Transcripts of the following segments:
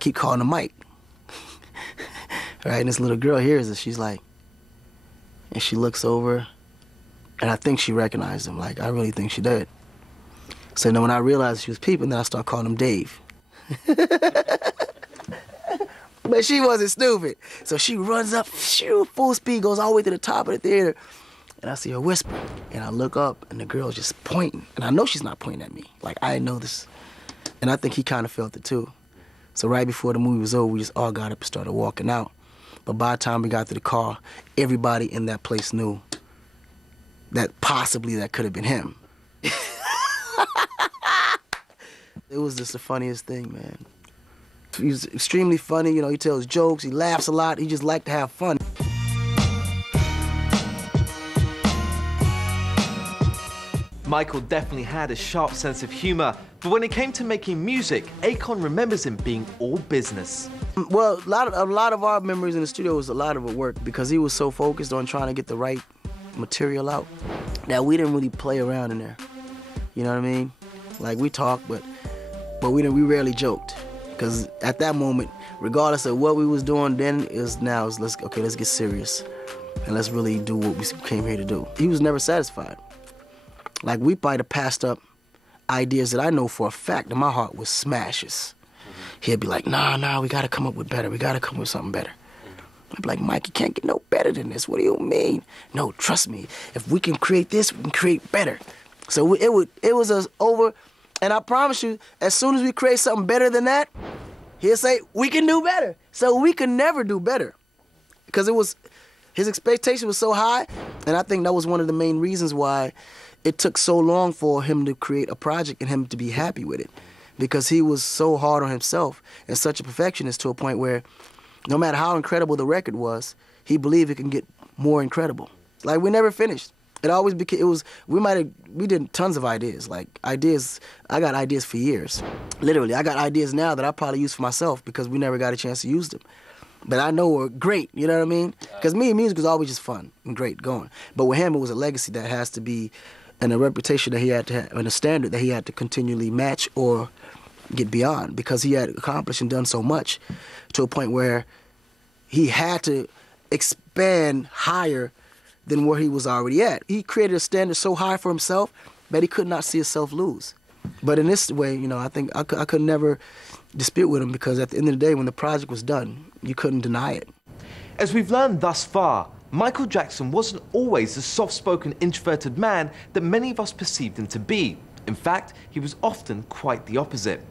keep calling him Mike. Right, and this little girl hears it. She's like, and she looks over, and I think she recognized him. Like, I really think she did. So then when I realized she was peeping, then I start calling him Dave. But she wasn't stupid. So she runs up, shoo, full speed, goes all the way to the top of the theater. And I see her whisper. And I look up, and the girl's just pointing. And I know she's not pointing at me. Like, I know this. And I think he kind of felt it, too. So right before the movie was over, we just all got up and started walking out. But by the time we got to the car, everybody in that place knew that possibly that could have been him. It was just the funniest thing, man. He was extremely funny, you know, he tells jokes, he laughs a lot, he just liked to have fun. Michael definitely had a sharp sense of humor, but when it came to making music, Akon remembers him being all business. Well, a lot of our memories in the studio was a lot of it work because he was so focused on trying to get the right material out that we didn't really play around in there. You know what I mean? Like, we talked, but we rarely joked. Because at that moment, regardless of what we was doing then, let's get serious. And let's really do what we came here to do. He was never satisfied. Like, we might have passed up ideas that I know for a fact that my heart was smashes. He'd be like, nah, we gotta come up with better. We gotta come up with something better. I'd be like, Mike, you can't get no better than this. What do you mean? No, trust me. If we can create this, we can create better. So it was over. And I promise you, as soon as we create something better than that, he'll say, we can do better. So we could never do better. Because his expectation was so high, and I think that was one of the main reasons why it took so long for him to create a project and him to be happy with it. Because he was so hard on himself and such a perfectionist to a point where no matter how incredible the record was, he believed it can get more incredible. Like, we never finished. It always became, we did tons of ideas. Like, ideas, I got ideas for years. Literally, I got ideas now that I probably use for myself because we never got a chance to use them. But I know were great, you know what I mean? Because music was always just fun and great going. But with him, it was a legacy that has to be, and a reputation that he had to have, and a standard that he had to continually match or get beyond, because he had accomplished and done so much to a point where he had to expand higher than where he was already at. He created a standard so high for himself that he could not see himself lose. But in this way, you know, I think I could never dispute with him, because at the end of the day, when the project was done, you couldn't deny it. As we've learned thus far, Michael Jackson wasn't always the soft-spoken, introverted man that many of us perceived him to be. In fact, he was often quite the opposite.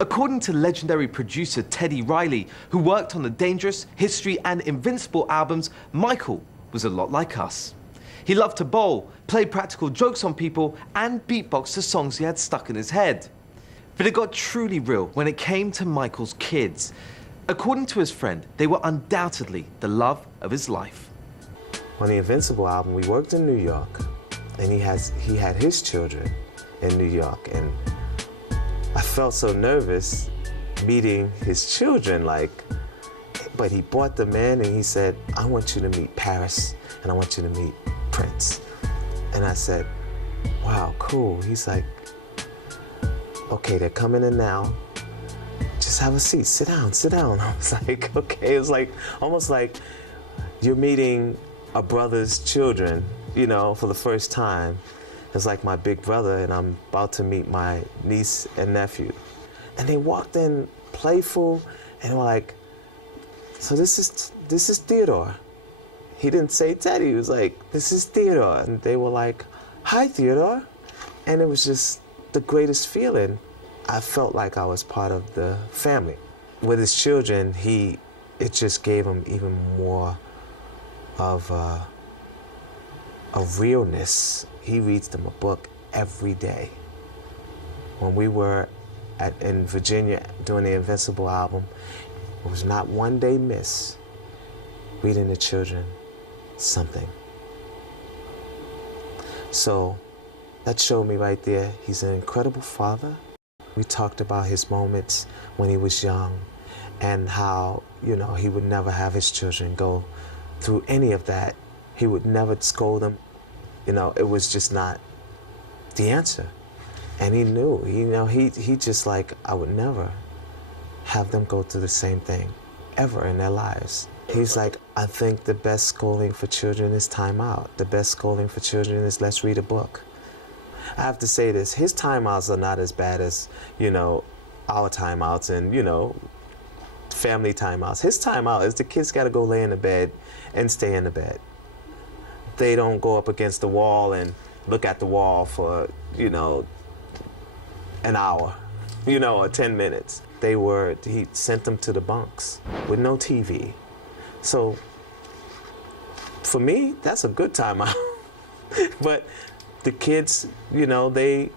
According to legendary producer Teddy Riley, who worked on the Dangerous, History and Invincible albums, Michael was a lot like us. He loved to bowl, play practical jokes on people, and beatbox to songs he had stuck in his head. But it got truly real when it came to Michael's kids. According to his friend, they were undoubtedly the love of his life. On the Invincible album, we worked in New York, and he had his children in New York, and I felt so nervous meeting his children, but he brought them in and he said, I want you to meet Paris and I want you to meet Prince. And I said, wow, cool. He's like, okay, they're coming in now. Just have a seat, sit down, sit down. I was like, okay. It was like, almost like you're meeting a brother's children, you know, for the first time. It's like my big brother, and I'm about to meet my niece and nephew. And they walked in playful, and were like, so this is Theodore. He didn't say Teddy, he was like, this is Theodore. And they were like, hi, Theodore. And it was just the greatest feeling. I felt like I was part of the family. With his children, it just gave him even more of a realness. He reads them a book every day. When we were in Virginia doing the Invincible album, it was not one day miss reading the children something. So that showed me right there, he's an incredible father. We talked about his moments when he was young and how, you know, he would never have his children go through any of that. He would never scold them. You know, it was just not the answer. And he knew, you know, he just like, I would never have them go through the same thing ever in their lives. He's like, I think the best schooling for children is time out. The best schooling for children is let's read a book. I have to say this, his timeouts are not as bad as, our timeouts and, family timeouts. His timeout is the kids gotta go lay in the bed and stay in the bed. They don't go up against the wall and look at the wall for, an hour, or 10 minutes. He sent them to the bunks with no TV. So for me, that's a good timeout. But the kids, they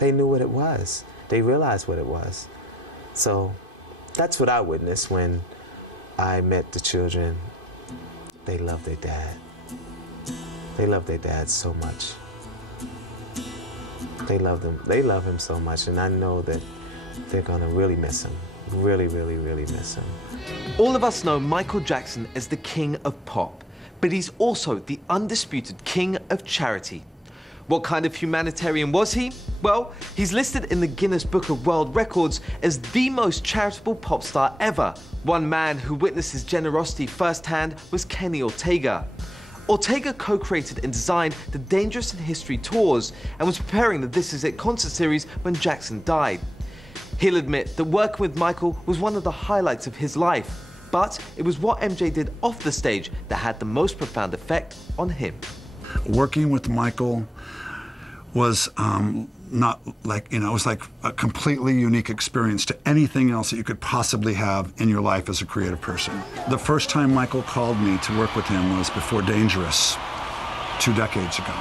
knew what it was. They realized what it was. So that's what I witnessed when I met the children. They love their dad. They love their dad so much. They love him so much, and I know that they're gonna really miss him. Really, really, really miss him. All of us know Michael Jackson as the king of pop, but he's also the undisputed king of charity. What kind of humanitarian was he? Well, he's listed in the Guinness Book of World Records as the most charitable pop star ever. One man who witnessed his generosity firsthand was Kenny Ortega. Ortega co-created and designed the Dangerous in History tours and was preparing the This Is It concert series when Jackson died. He'll admit that working with Michael was one of the highlights of his life, but it was what MJ did off the stage that had the most profound effect on him. Working with Michael was it was like a completely unique experience to anything else that you could possibly have in your life as a creative person. The first time Michael called me to work with him was before Dangerous, 2 decades ago.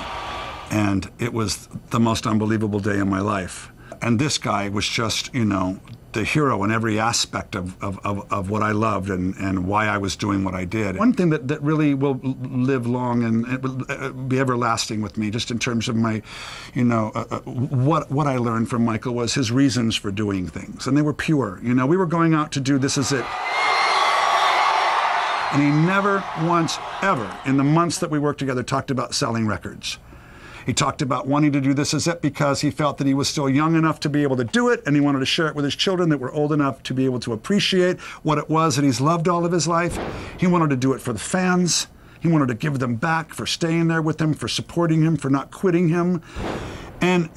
And it was the most unbelievable day in my life. And this guy was just, the hero in every aspect of what I loved and why I was doing what I did. One thing that really will live long and it will be everlasting with me, just in terms of my, what I learned from Michael was his reasons for doing things. And they were pure. We were going out to do This Is It. And he never once, ever, in the months that we worked together, talked about selling records. He talked about wanting to do This Is It because he felt that he was still young enough to be able to do it, and he wanted to share it with his children that were old enough to be able to appreciate what it was that he's loved all of his life. He wanted to do it for the fans. He wanted to give them back for staying there with him, for supporting him, for not quitting him. And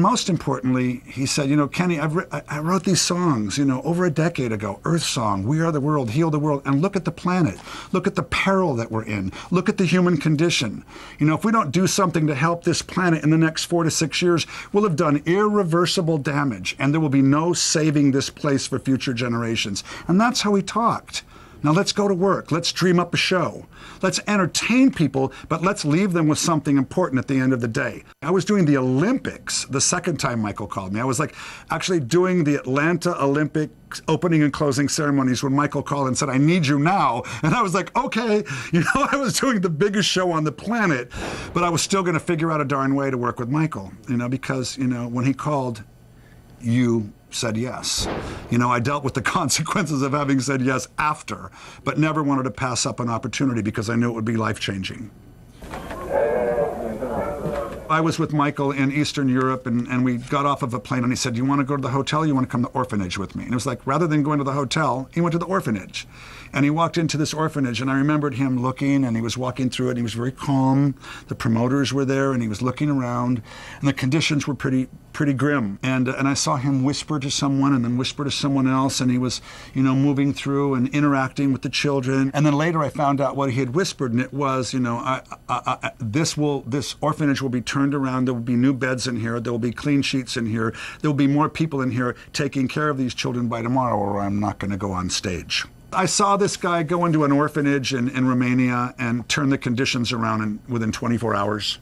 most importantly, he said, Kenny, I wrote these songs, over a decade ago. Earth Song, We Are the World, Heal the World, and look at the planet. Look at the peril that we're in. Look at the human condition. If we don't do something to help this planet in the next 4 to 6 years, we'll have done irreversible damage, and there will be no saving this place for future generations. And that's how he talked. Now let's go to work. Let's dream up a show. Let's entertain people, but let's leave them with something important at the end of the day. I was doing the Olympics the second time Michael called me. I was actually doing the Atlanta Olympics opening and closing ceremonies when Michael called and said, I need you now. And I was like, okay. I was doing the biggest show on the planet, but I was still going to figure out a darn way to work with Michael, because, when he called, you said yes. I dealt with the consequences of having said yes after, but never wanted to pass up an opportunity because I knew it would be life-changing. I was with Michael in Eastern Europe, and we got off of a plane, and he said, you want to go to the hotel? You want to come to the orphanage with me? And it was like, rather than going to the hotel, he went to the orphanage. And he walked into this orphanage, and I remembered him looking, and he was walking through it, and he was very calm. The promoters were there, and he was looking around, and the conditions were pretty grim. And I saw him whisper to someone, and then whisper to someone else, and he was, moving through and interacting with the children. And then later I found out what he had whispered, and it was, this orphanage will be turned around. There will be new beds in here. There will be clean sheets in here. There will be more people in here taking care of these children by tomorrow, or I'm not going to go on stage. I saw this guy go into an orphanage in Romania and turn the conditions around within 24 hours.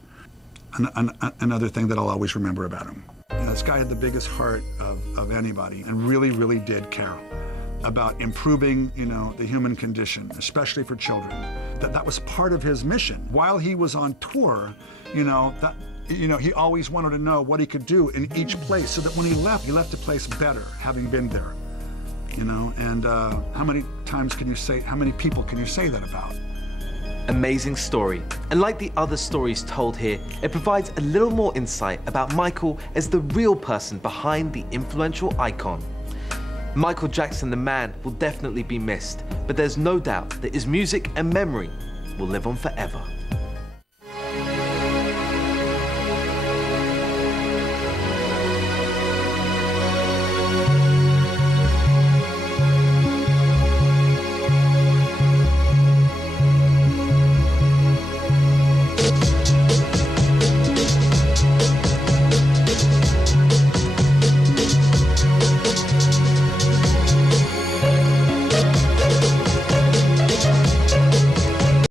Another thing that I'll always remember about him. This guy had the biggest heart of anybody and really, really did care about improving, the human condition, especially for children. That was part of his mission. While he was on tour, he always wanted to know what he could do in each place so that when he left the place better, having been there. And how many people can you say that about? Amazing story. And like the other stories told here, it provides a little more insight about Michael as the real person behind the influential icon. Michael Jackson, the man, will definitely be missed, but there's no doubt that his music and memory will live on forever.